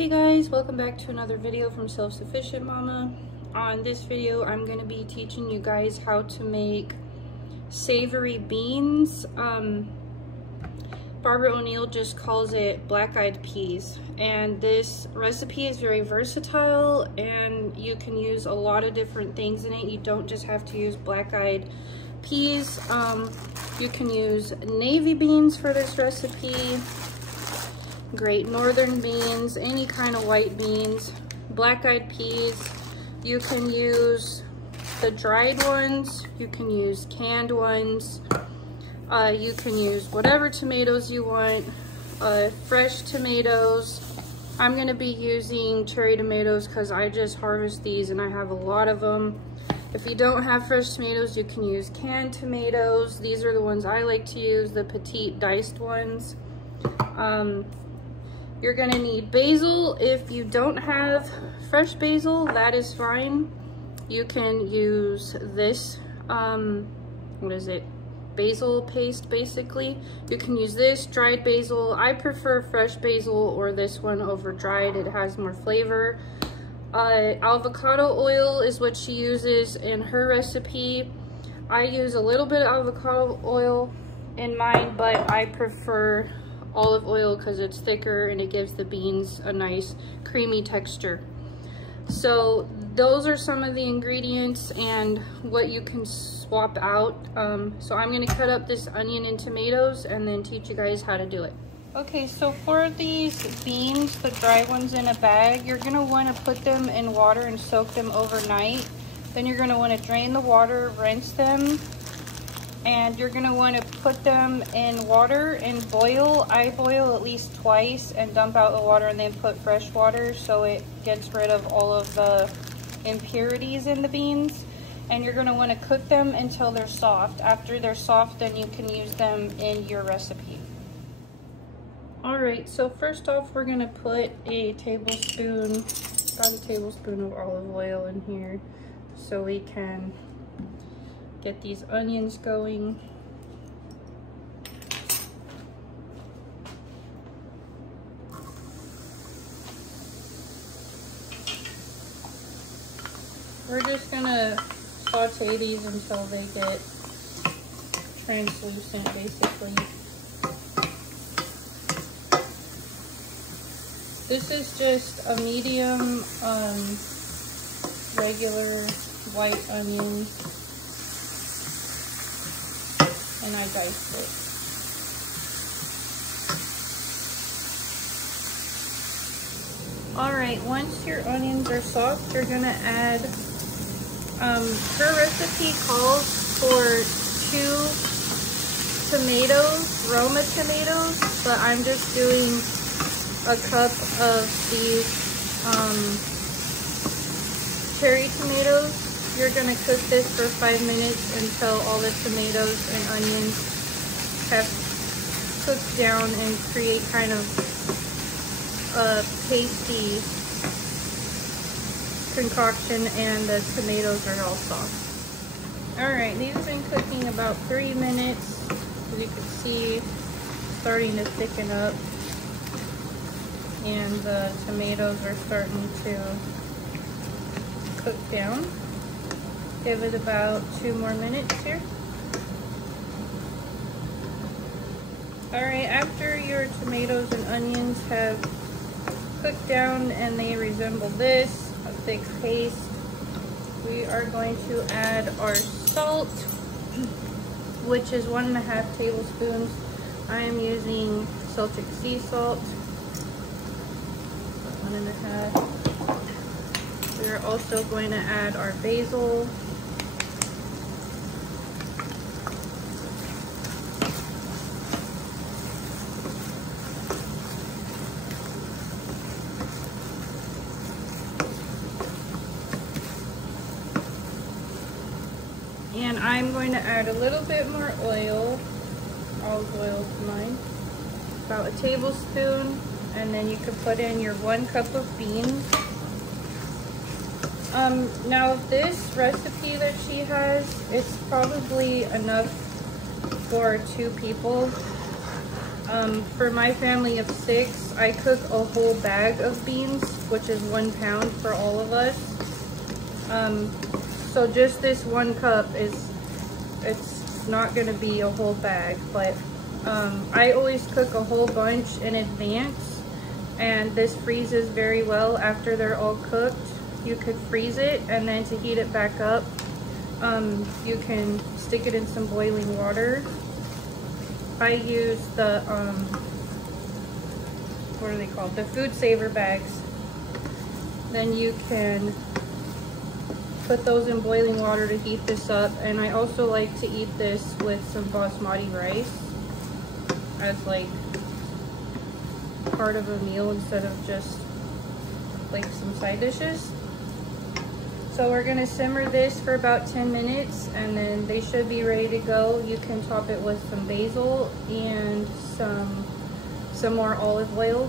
Hey guys, welcome back to another video from Self-Sufficient Mama. On this video, I'm going to be teaching you guys how to make savory beans. Barbara O'Neill just calls it black-eyed peas. And this recipe is very versatile and you can use a lot of different things in it. You don't just have to use black-eyed peas. You can use navy beans for this recipe. Great northern beans, any kind of white beans, black-eyed peas. You can use the dried ones, you can use canned ones, you can use whatever tomatoes you want, fresh tomatoes. I'm going to be using cherry tomatoes because I just harvest these and I have a lot of them. If you don't have fresh tomatoes, you can use canned tomatoes. These are the ones I like to use, the petite diced ones. You're gonna need basil. If you don't have fresh basil, that is fine. You can use this, what is it? Basil paste, basically. You can use this, dried basil. I prefer fresh basil or this one over dried. It has more flavor. Avocado oil is what she uses in her recipe. I use a little bit of avocado oil in mine, but I prefer olive oil because it's thicker and it gives the beans a nice creamy texture. So those are some of the ingredients and what you can swap out. So I'm going to cut up this onion and tomatoes and then teach you guys how to do it. Okay, so for these beans, the dry ones in a bag, you're going to want to put them in water and soak them overnight. Then you're going to want to drain the water, rinse them, and you're going to want to put them in water and boil. I boil at least twice and dump out the water and then put fresh water so it gets rid of all of the impurities in the beans. And you're going to want to cook them until they're soft. After they're soft, then you can use them in your recipe. Alright, so first off we're going to put a tablespoon, about a tablespoon of olive oil in here so we can get these onions going. We're just gonna saute these until they get translucent, basically. This is just a medium, regular white onion. And I diced it. Alright, once your onions are soft, you're gonna add, her recipe calls for 2 tomatoes, Roma tomatoes, but I'm just doing a cup of these, cherry tomatoes. You're gonna cook this for 5 minutes until all the tomatoes and onions have cooked down and create kind of a pasty concoction and the tomatoes are all soft. Alright, these have been cooking about 3 minutes. As you can see, starting to thicken up and the tomatoes are starting to cook down. Give it about 2 more minutes here. Alright, after your tomatoes and onions have cooked down and they resemble this, a thick paste, we are going to add our salt, which is 1.5 tablespoons. I am using Celtic sea salt, 1.5. We are also going to add our basil. And I'm going to add a little bit more oil, olive oil to mine, about a tablespoon, and then you can put in your 1 cup of beans. Now this recipe that she has, it's probably enough for 2 people. For my family of 6, I cook a whole bag of beans, which is 1 pound for all of us. So just this 1 cup it's not gonna be a whole bag, but I always cook a whole bunch in advance, and this freezes very well after they're all cooked. You could freeze it, and then to heat it back up, you can stick it in some boiling water. I use the, what are they called? The food saver bags. Then you can put those in boiling water to heat this up. And I also like to eat this with some basmati rice as like part of a meal instead of just like some side dishes. So we're gonna simmer this for about 10 minutes and then they should be ready to go. You can top it with some basil and some more olive oil.